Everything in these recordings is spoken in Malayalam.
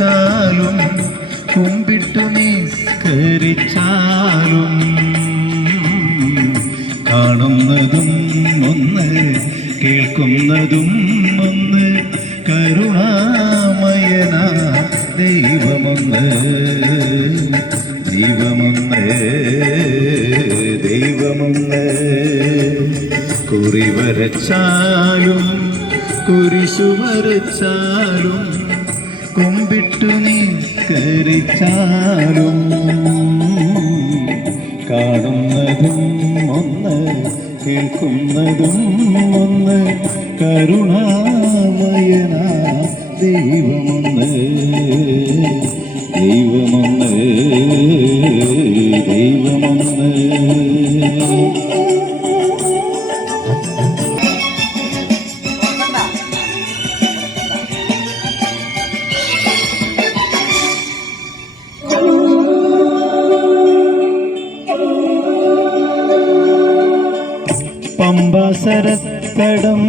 വരച്ചാലും കുമ്പിട്ടു നിസ്കരിച്ചാലും കാണുന്നതും ഒന്ന് കേൾക്കുന്നതും ഒന്ന് കരുണാമയന ദൈവമൊന്ന് ദൈവമൊന്ന് ദൈവമൊന്ന് കുറി വരച്ചാലും കുരിശു വരച്ചാലും കുമ്പിട്ടു നിസ്കരിച്ചാലും കാണുന്നതും ഒന്ന് കേൾക്കുന്നതും ഒന്ന് കരുണാമയന ദൈവമൊന്ന് ദൈവമൊന്ന് ദൈവമൊന്ന്. പമ്പാസരത്തടം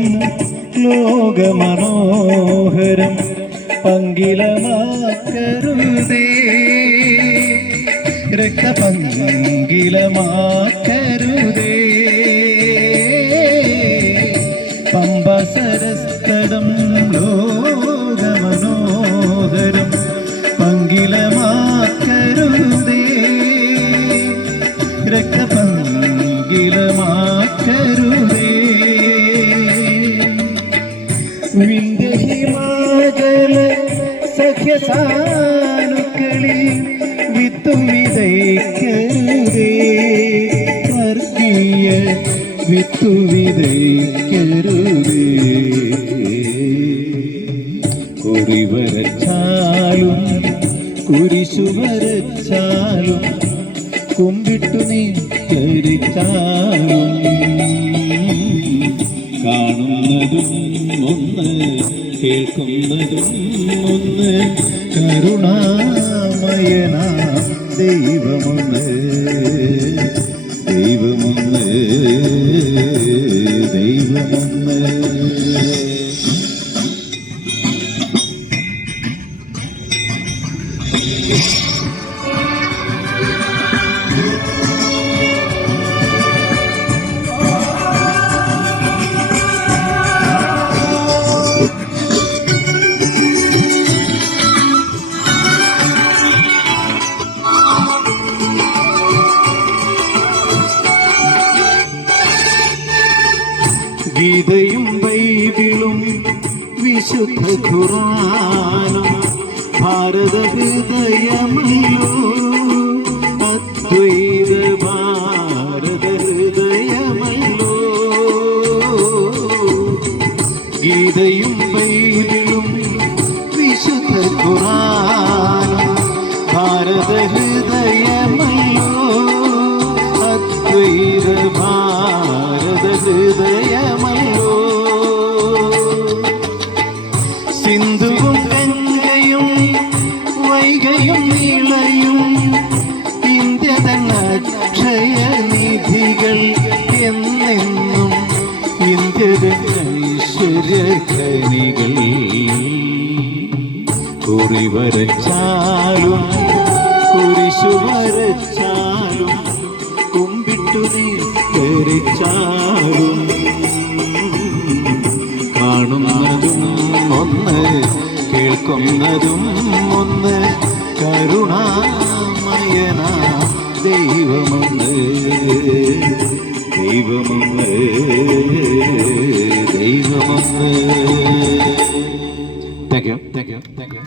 ലോകമനോഹരം പങ്കിലമാക്കരുതേ രക്തപങ്കിലമാക്കരുതേ. പമ്പാസരത്തടം ലോകമനോഹരം പങ്കിലമാക്കരുതേ രക്തപങ്കിലമാക്കരുതേ. വിന്ധ്യഹിമാചല സഖ്യസാനുക്കളിൽ വിത്തും വിതയ്ക്കരുതേ വർഗീയ വിത്തു വിതയ്ക്കരുതേ. കുറി വരച്ചാലും കുരിശു വരച്ചാലും കുമ്പിട്ടു നിസ്കരിച്ചാലും കാണുന്നതും ഒന്ന് കേൾക്കുന്നതും ഒന്ന് കരുണാമയന ദൈവമൊന്ന് ദൈവമൊന്ന് ദൈവമൊന്ന്. ഗീതയും ബൈബിളും വിശുദ്ധ ഖുർആനും ഭാരത ഹൃദയമല്ലോ അദ്വൈത ഭാരത ഹൃദയമല്ലോ. ഗീതയും ബൈബിളും വിശുദ്ധ ഖുർആനും ഭാരത ഹൃദയമല്ലോ അദ്വൈത ഭാരത ഹൃദയമല്ലോ. സിന്ധുവും ഗംഗയും വൈഗയും നീളയും ഇന്ത്യ തന്ന അക്ഷയനിധികൾ എന്നെന്നും ഇന്ത്യ തന്ന ഐശ്വര്യഖനികൾ. കുറി വരച്ചാലും കുരിശു വരച്ചാലും കുമ്പിട്ടു നിസ്കരിച്ചാലും കാണുന്നതും ഒന്ന് കേൾക്കുന്നതും ഒന്ന് കരുണാമയന ദൈവമൊന്ന് ദൈവമൊന്ന് ദൈവമൊന്ന്. Thank you thank you thank U.